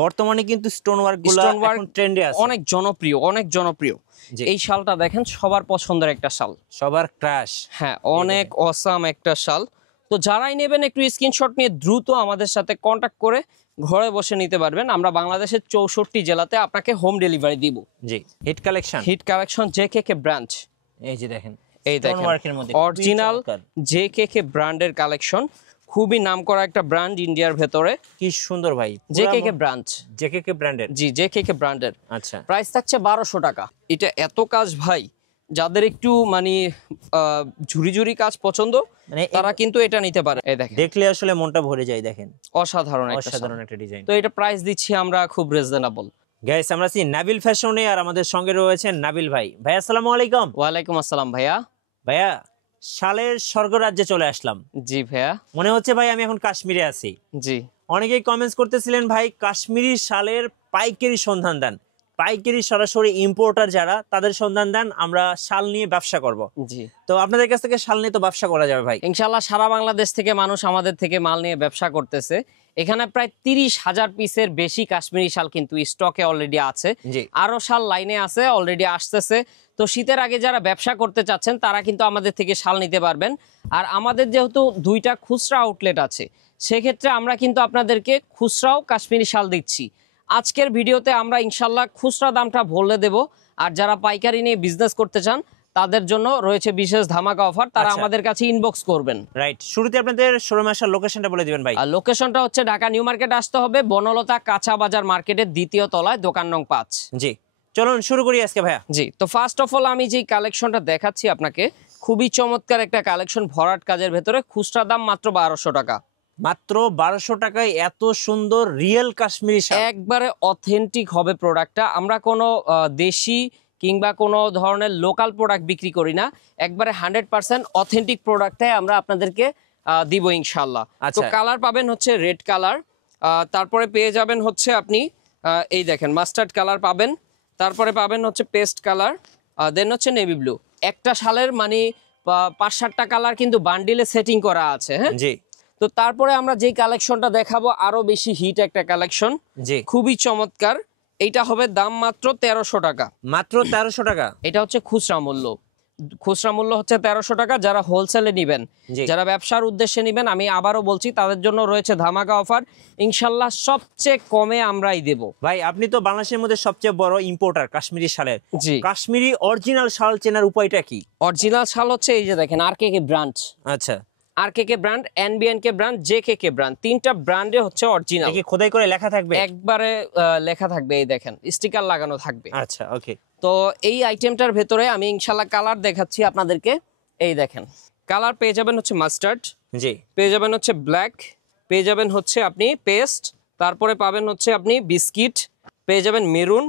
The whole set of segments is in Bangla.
বর্তমানে কিন্তু স্টোন ওয়ার্ক গুলো এখন ট্রেন্ডে আছে, অনেক জনপ্রিয়। এই শালটা দেখেন সবার পছন্দের একটা শাল, সবার ক্রাশ। হ্যাঁ, অনেক অসাম একটা শাল। তো যারাই নেবেন একটু স্ক্রিনশট নিয়ে দ্রুত আমাদের সাথে কন্টাক্ট করে ঘরে বসে নিতে পারবেন। আমরা বাংলাদেশের 64 জেলাতে আপনাকে হোম ডেলিভারি দিব। জি, হিট কালেকশন জেকেকে ব্রাঞ্চ। এই যে দেখেন, এই দেখেন অরিজিনাল জেকেকে ব্র্যান্ডের কালেকশন, খুবই নামকরা একটা ব্র্যান্ড ইন্ডিয়ার ভেতরে। কি সুন্দর ভাই, জেকেকে ব্রাঞ্চ, জেকেকে ব্র্যান্ডের। জি, জেকেকে ব্র্যান্ডের। আচ্ছা, প্রাইস থাকছে 1200 টাকা। এটা এত কাজ ভাই, যাদের একটু মানে ঝুরি কাজ পছন্দ মানে তারা কিন্তু এটা নিতে পারে। এই দেখেন, দেখলে আসলে মনটা ভরে যায়। দেখেন অসাধারণ একটা ডিজাইন। তো এটা প্রাইস দিচ্ছি আমরা খুব রিজনেবল। গাইস, আমরা আছি নাবিল ফ্যাশনে, আর আমাদের সঙ্গে রয়েছেন নাবিল ভাই। ভাই আসসালামু আলাইকুম। ওয়ালাইকুম আসসালাম ভাইয়া। ভাইয়া, শালের স্বর্গরাজ্যে চলে আসলাম। জি ভাইয়া, মনে হচ্ছে ভাই আমি এখন কাশ্মীরে আছি। জি, অনেকেই কমেন্টস করতেছিলেন ভাই কাশ্মীরি শালের পাইকারি সন্ধান দেন, পাইকারি সরাসরি ইম্পোর্টার যারা তাদের সন্ধান দেন, আমরা শাল নিয়ে ব্যবসা করব। জি, তো আপনাদের কাছ থেকে শাল নিয়ে তো ব্যবসা করা যাবে ভাই ইনশাআল্লাহ। সারা বাংলাদেশ থেকে মানুষ আমাদের থেকে মাল নিয়ে ব্যবসা করতেছে। এখানে প্রায় 30,000 পিসের বেশি কাশ্মীরি শাল কিন্তু স্টকে অলরেডি আছে, আরো শাল লাইনে আছে, অলরেডি আসতেছে। তো শীতের আগে যারা ব্যবসা করতে চাচ্ছেন তারা কিন্তু আমাদের থেকে শাল নিতে পারবেন। আর আমাদের যেহেতু 2টা খুচরা আউটলেট আছে, সেক্ষেত্রে আমরা কিন্তু আপনাদেরকে খুচরাও কাশ্মীরি শাল দিচ্ছি। আজকের ভিডিওতে আমরা ইনশাল্লাহ খুচরা দামটা বলে দেব, আর যারা পাইকারি নিয়ে বিজনেস করতে চান তাদের জন্য রয়েছে বিশেষ ধামাকা অফার, তারা আমাদের কাছে ইনবক্স করবেন। রাইট, শুরুতে আপনাদের শোরুমে আসার লোকেশনটা বলে দিবেন ভাই। আর লোকেশনটা হচ্ছে ঢাকা নিউ মার্কেট আসতে হবে, বনলতা কাঁচা বাজার মার্কেটের 2য় তলায়, দোকান নং 5। জি, চলুন শুরু করি আজকে ভাইয়া। জি, তো ফার্স্ট অফ অল আমি যে কালেকশনটা দেখাচ্ছি আপনাকে, খুবই চমৎকার একটা কালেকশন, ভরাট কাজের ভেতরে। খুচরা দাম মাত্র 1200 টাকা। মাত্র 1200 টাকায় এত সুন্দর রিয়েল কাশ্মীরি শাল, একবারে অথেন্টিক হবে প্রোডাক্টটা। আমরা কোনো দেশি কিংবা কোনো ধরনের লোকাল প্রোডাক্ট বিক্রি করি না, একবারে 100% অথেন্টিক প্রোডাক্টটাই আমরা আপনাদেরকে দিব ইনশাল্লাহ। তো কালার পাবেন হচ্ছে রেড কালার, তারপরে পেয়ে যাবেন হচ্ছে আপনি এই দেখেন মাস্টার্ড কালার পাবেন, তারপরে পাবেন হচ্ছে পেস্ট কালার, দেন হচ্ছে নেভি ব্লু। একটা শালের মানে 5-7টা কালার কিন্তু বান্ডিলে সেটিং করা আছে। হ্যাঁ জি, তো তারপরে আমরা যে কালেকশনটা দেখাবো আরো বেশি হিট একটা কালেকশন, খুবই চমৎকার। এইটা হবে দাম মাত্র 1300 টাকা। মাত্র 1300 টাকা। এটা হচ্ছে খুচরা মূল্য হচ্ছে 1300 টাকা। যারা হোলসেলে নিবেন, যারা ব্যবসার উদ্দেশ্যে নিবেন, আমি আবারও বলছি তাদের জন্য রয়েছে ধামাকা অফার। ইনশাল্লাহ সবচেয়ে কমে আমরাই দেব। ভাই আপনি তো বাংলাদেশের মধ্যে সবচেয়ে বড় ইম্পোর্টার কাশ্মীরি শালের। জি, কাশ্মীরি অরিজিনাল শাল চেনার উপায়টা কি? অরিজিনাল শাল হচ্ছে এই যে দেখেন আরকেকে ব্র্যান্ড। আচ্ছা, আরকেকে ব্র্যান্ড, এনবিএনকে ব্র্যান্ড, জেকেকে ব্র্যান্ড, 3টা ব্র্যান্ডে হচ্ছে অরিজিনাল। কি খোদাই করে লেখা থাকবে? একবারে লেখা থাকবে, এই দেখেন স্টিকার লাগানো থাকবে। আচ্ছা, ওকে। তো এই আইটেমটার ভেতরে আমি ইনশাআল্লাহ কালার দেখাচ্ছি আপনাদেরকে। এই দেখেন কালার পেয়ে যাবেন হচ্ছে মাস্টার্ড, জি, পেয়ে যাবেন হচ্ছে ব্ল্যাক, পেয়ে যাবেন হচ্ছে আপনি পেস্ট, তারপরে পাবেন হচ্ছে আপনি বিস্কিট, পেয়ে যাবেন মেরুন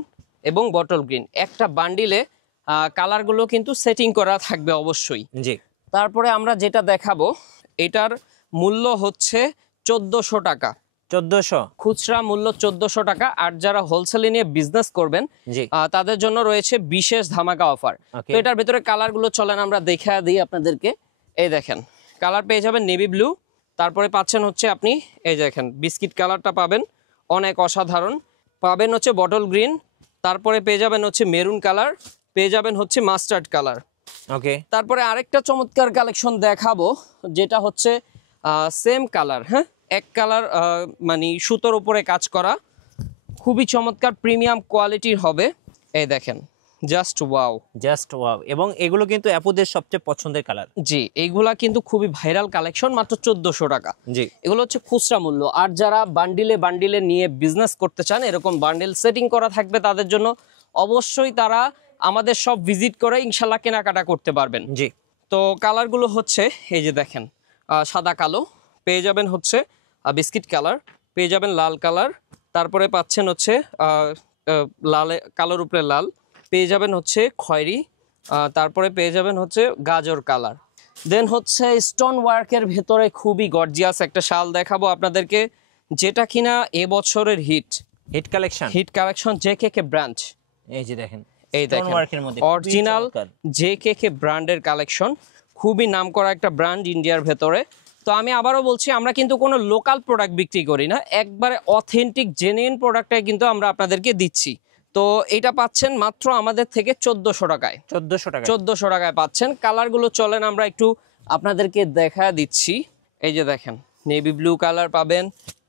এবং বটল গ্রিন। একটা বান্ডিলে কালারগুলো কিন্তু সেটিং করা থাকবে অবশ্যই। জি, তারপরে আমরা যেটা দেখাবো এটার মূল্য হচ্ছে 1400 টাকা। 1400 খুচরা মূল্য 1400 টাকা। আর যারা হোলসেলে নিয়ে বিজনেস করবেন তাদের জন্য রয়েছে বিশেষ ধামাকা অফার। তো এটার ভিতরে কালার গুলো চলেন আমরা দেখা দিই আপনাদেরকে। এই দেখেন কালার পেয়ে যাবেন নেভি ব্লু, তারপরে পাচ্ছেন হচ্ছে আপনি এই দেখেন বিস্কিট কালারটা পাবেন, অনেক অসাধারণ। পাবেন হচ্ছে বটল গ্রিন, তারপরে পেয়ে যাবেন হচ্ছে মেরুন কালার, পেয়ে যাবেন হচ্ছে মাস্টার্ড কালার। ওকে, তারপরে আরেকটা চমৎকার কালেকশন দেখাবো যেটা হচ্ছে সেম কালার, হ্যাঁ এক কালার, মানে সুতোর উপরে কাজ করা, খুবই চমৎকার প্রিমিয়াম কোয়ালিটির হবে। এই দেখেন জাস্ট ওয়াও, জাস্ট ওয়াও। এবং এগুলো কিন্তু আপুদের সবচেয়ে পছন্দের কালার। জি, এইগুলা কিন্তু খুবই ভাইরাল কালেকশন, মাত্র 1400 টাকা। জি, এগুলো হচ্ছে খুচরা মূল্য। আর যারা বান্ডিলে নিয়ে বিজনেস করতে চান, এরকম বান্ডিল সেটিং করা থাকবে তাদের জন্য, অবশ্যই তারা আমাদের সব ভিজিট করে ইনশাল্লাহ কেনাকাটা করতে পারবেন। জি, তো কালারগুলো হচ্ছে এই যে দেখেন সাদা কালো, পেয়ে যাবেন হচ্ছে বিস্কিট কালার, পেয়ে যাবেন লাল কালার, তারপরে পাচ্ছেন হচ্ছে লালে কালোর উপরে লাল, পেয়ে যাবেন হচ্ছে খয়েরি, তারপরে পেয়ে যাবেন হচ্ছে গাজর কালার। দেন হচ্ছে স্টোন ওয়ার্কের ভেতরে খুবই গর্জিয়াস একটা শাল দেখাবো আপনাদেরকে, যেটা কিনা এবছরের হিট কালেকশন জেকেকে ব্র্যান্ড। এই যে দেখেন, এই দেখেন অরিজিনাল জেকেকে ব্র্যান্ডের কালেকশন, খুবই নামকরা একটা ব্র্যান্ড ইন্ডিয়ার ভেতরে। তো তো আমি আবারও বলছি, আমরা কিন্তু কোনো লোকাল প্রোডাক্ট বিক্রি করি না, একবারে অথেন্টিক জেনুইন প্রোডাক্টটাই কিন্তু আমরা আপনাদেরকে দিচ্ছি। তো এটা পাচ্ছেন মাত্র আমাদের থেকে 1400 টাকায়। 1400 টাকায় পাচ্ছেন। কালারগুলো চলেন আমরা একটু আপনাদেরকে দেখা দিচ্ছি। এই যে দেখেন, নেভি ব্লু কালার পাবেন,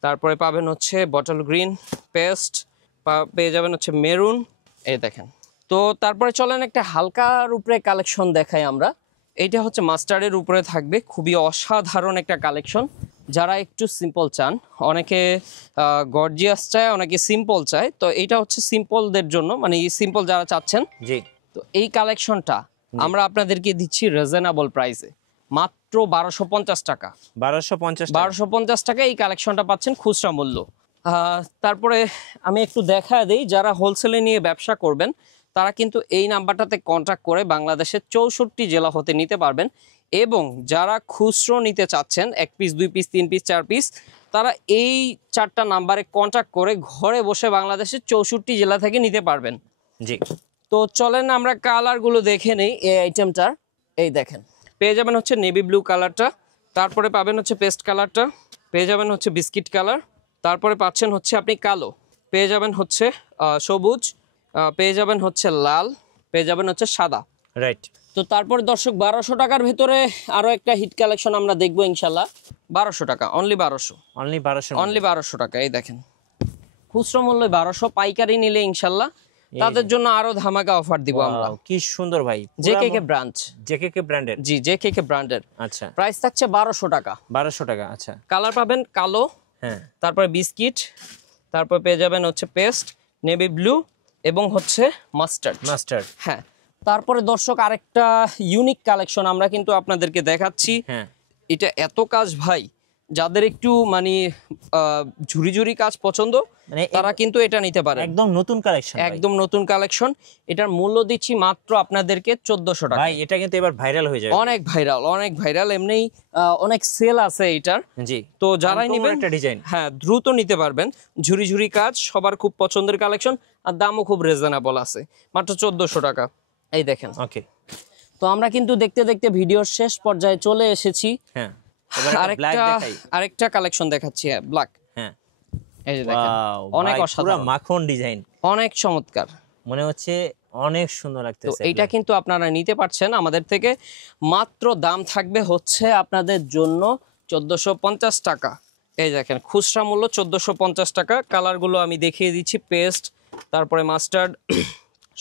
তারপরে পাবেন হচ্ছে বটল গ্রিন পেস্ট, পেয়ে যাবেন হচ্ছে মেরুন, এই দেখেন। তো তারপরে চলেন একটা হালকার উপরে কালেকশন দেখাই আমরা। এইটা হচ্ছে মাস্টার্ডের উপরে থাকবে, খুবই অসাধারণ একটা কালেকশন। যারা একটু সিম্পল চান, অনেকে গর্জিয়াস চায়, অনেকে সিম্পল চায়, তো এইটা হচ্ছে সিম্পলদের জন্য, মানে সিম্পল যারা চাচ্ছেন। জি। তো এই কালেকশনটা আমরা আপনাদেরকে দিচ্ছি রিজনেবল প্রাইসে, মাত্র 1250 টাকা। 1250 টাকা এই কালেকশনটা পাচ্ছেন খুচরা মূল্য। তারপরে আমি একটু দেখা দিই, যারা হোলসেলে নিয়ে ব্যবসা করবেন তারা কিন্তু এই নাম্বারটাতে কন্ট্যাক্ট করে বাংলাদেশের 64 জেলা হতে নিতে পারবেন। এবং যারা খুচরো নিতে চাচ্ছেন 1 পিস 2 পিস 3 পিস 4 পিস, তারা এই 4টা নাম্বারে কন্ট্যাক্ট করে ঘরে বসে বাংলাদেশের 64 জেলা থেকে নিতে পারবেন। জি। তো চলেন আমরা কালারগুলো দেখে নেই এই আইটেমটার। এই দেখেন, পেয়ে যাবেন হচ্ছে নেভি ব্লু কালারটা, তারপরে পাবেন হচ্ছে পেস্ট কালারটা, পেয়ে যাবেন হচ্ছে বিস্কিট কালার, তারপরে পাচ্ছেন হচ্ছে আপনি কালো, পেয়ে যাবেন হচ্ছে সবুজ, পেয়ে যাবেন হচ্ছে লাল, পেয়ে যাবেন হচ্ছে সাদা। রাইট। তো তারপরে দর্শক 1200 টাকার ভেতরে আরো একটা হিট কালেকশন আমরা দেখবো ইনশাল্লাহ। 1200 টাকা, অনলি 1200 টাকা। এই দেখেন, খুচরো মূল্য 1200, পাইকারি নিলে ইনশাল্লাহ তাদের জন্য আরো ধামাকা অফার দিব আমরা। কি সুন্দর ভাই, জেকেকে ব্র্যান্ড, জেকেকে ব্র্যান্ডের। জি, জেকেকে ব্র্যান্ডের। আচ্ছা, প্রাইস থাকছে 1200 টাকা। 1200 টাকা। আচ্ছা, কালার পাবেন কালো, হ্যাঁ, তারপরে বিস্কিট, তারপর পেয়ে যাবেন হচ্ছে পেস্ট, নেভি ব্লু এবং হচ্ছে মাস্টার্ড। হ্যাঁ, তারপরে দর্শক আরেকটা ইউনিক কালেকশন আমরা কিন্তু আপনাদেরকে দেখাচ্ছি। হ্যাঁ, এটা এত কাজ ভাই, যাদের একটু মানে ঝুরি ঝুরি কাজ পছন্দ, মানে তারা কিন্তু এটা নিতে পারে। একদম নতুন কালেকশন, একদম নতুন কালেকশন। এটার মূল্য দিচ্ছি মাত্র আপনাদেরকে 1400 টাকা। ভাই এটা কিন্তু এবার ভাইরাল হয়ে যাবে, অনেক ভাইরাল, এমনি অনেক সেল আছে এটার। জি। তো যারাই নেবেন একটা ডিজাইন, হ্যাঁ, দ্রুত নিতে পারবেন। ঝুরি ঝুরি কাজ, সবার খুব পছন্দের কালেকশন, আর দামও খুব রিজনেবল আছে, মাত্র 1400 টাকা। এই দেখেন। ওকে। তো আমরা কিন্তু দেখতে দেখতে ভিডিওর শেষ পর্যায়ে চলে এসেছি। হ্যাঁ, আরেকটা কালেকশন দেখাচ্ছি, হ্যাঁ, ব্ল্যাক। হ্যাঁ, এই যে দেখেন, অনেক অসাধারণ, মাখন ডিজাইন, অনেক চমৎকার, মনে হচ্ছে অনেক সুন্দর লাগতেছে। তো এইটা কিন্তু আপনারা নিতে পারছেন আমাদের থেকে। মাত্র দাম থাকবে হচ্ছে আপনাদের জন্য 1450 টাকা। এই দেখেন, খুচরা মূল্য 1450 টাকা। কালারগুলো আমি দেখিয়ে দিচ্ছি, পেস্ট, তারপরে মাস্টার্ড,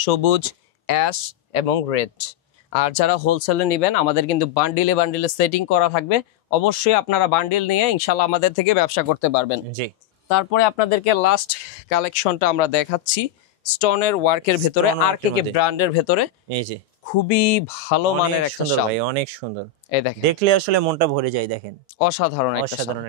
সবুজ, অ্যাশ এবং রেড। আর যারা হোলসেলে নেবেন, আমাদের কিন্তু বান্ডিলে সেটিং করা থাকবে, অবশ্যই আপনারা বান্ডিল নিয়ে ইনশাল্লাহ আমাদের থেকে ব্যবসা করতে পারবেন। জি। তারপরে আপনাদেরকে লাস্ট কালেকশনটা আমরা দেখাচ্ছি, স্টোনের ওয়ার্কের ভেতরে, আরকেকে ব্র্যান্ডের ভেতরে। এই যে খুবই ভালো মানের একটা শাল ভাই, অনেক সুন্দর। এই দেখেন, দেখলে আসলে মনটা ভরে যায়। দেখেন, অসাধারণ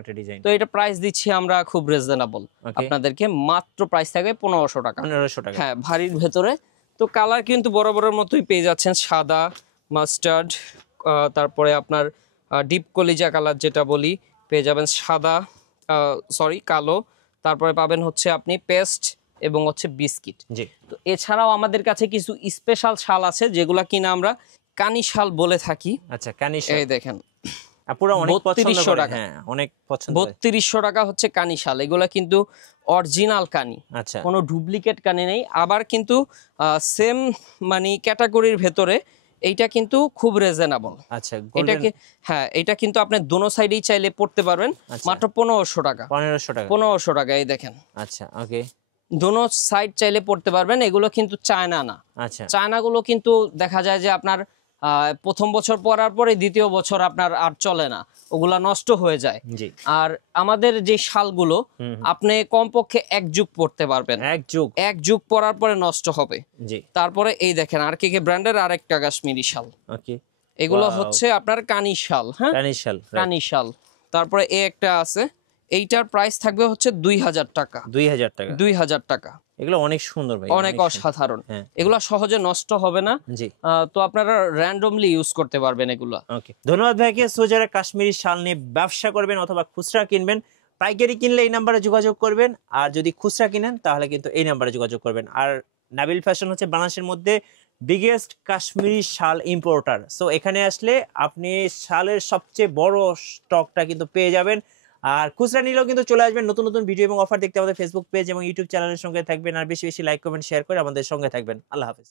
একটা ডিজাইন। তো এটা প্রাইস দিচ্ছি আমরা খুব রিজনেবল আপনাদেরকে, মাত্র প্রাইস থাকবে 1500 টাকা। 1500 টাকা, হ্যাঁ, ভারীর ভেতরে। তো কালার কিন্তু বরাবরের মতোই পেয়ে যাচ্ছেন, সাদা, মাস্টার্ড, তারপরে আপনার ডিপ কলিজা কালার যেটা বলি পেয়ে যাবেন, সাদা, কালো, তারপরে পাবেন হচ্ছে আপনি পেস্ট এবং হচ্ছে বিস্কিট। জি। তো এছাড়াও আমাদের কাছে কিছু স্পেশাল শাল আছে যেগুলা কিনা আমরা কানি শাল বলে থাকি। আচ্ছা, কানি শাল। এই দেখেন, আপুরা অনেক পছন্দ করে। টাকা। হ্যাঁ, অনেক পছন্দ। 3200 টাকা হচ্ছে কানি শাল। এগুলা কিন্তু অরিজিনাল কানি, আচ্ছা, কোনো ডুপ্লিকেট কানি নেই। আবার কিন্তু সেম মানে ক্যাটাগরির ভেতরে এইটা কিন্তু খুব রিজনেবল। আচ্ছা, এটাকে হ্যাঁ, এটা কিন্তু আপনি দোনো সাইডেই চাইলে পড়তে পারবেন, মাত্র 1500 টাকা। 1500 টাকা। এই দেখেন। আচ্ছা, ওকে। দোনো সাইড চাইলে পড়তে পারবেন। এগুলো কিন্তু চায়না না। আচ্ছা, চায়নাগুলো কিন্তু দেখা যায় যে আপনার প্রথম বছর পরার পরে দ্বিতীয় বছর আপনার আর চলে না, ওগুলা নষ্ট হয়ে যায়। জি। আর আমাদের যে শালগুলো আপনি কমপক্ষে 1 যুগ পড়তে পারবেন, 1 যুগ পরার পরে নষ্ট হবে। জি। তারপরে এই দেখেন, আরকেকে ব্র্যান্ডের আরেকটা কাশ্মীরি শাল। ওকে। এগুলো হচ্ছে আপনার কানি শাল। হ্যাঁ, কানি শাল। তারপরে একটা আছে, এইটার প্রাইস থাকবে হচ্ছে 2000 টাকা। 2000 টাকা। এগুলো অনেক সুন্দর ভাই, অনেক অসাধারণ। এগুলো সহজে নষ্ট হবে না। জি। তো আপনারা র্যান্ডমলি ইউজ করতে পারবেন এগুলো। ওকে, ধন্যবাদ ভাইকে। সো যারা কাশ্মীরি শাল নিয়ে ব্যবসা করবেন অথবা খুচরা কিনবেন, পাইকারি কিনলে এই নাম্বারে যোগাযোগ করবেন, আর যদি খুচরা কিনেন তাহলে কিন্তু এই নাম্বারে যোগাযোগ করবেন। আর নাবিল ফ্যাশন হচ্ছে বাংলাদেশের মধ্যে বিগেস্ট কাশ্মীরি শাল ইম্পোর্টার। সো এখানে আসলে আপনি শালের সবচেয়ে বড় স্টকটা কিন্তু পেয়ে যাবেন। আর খুচরা নিলেও কিন্তু চলে আসবেন। নতুন নতুন ভিডিও এবং অফার দেখতে আমাদের ফেসবুক পেজ এবং ইউটিউব চ্যানেলের সঙ্গে থাকবেন। আর বেশি বেশি লাইক কমেন্ট শেয়ার করে আমাদের সঙ্গে থাকবেন। আল্লাহ হাফেজ।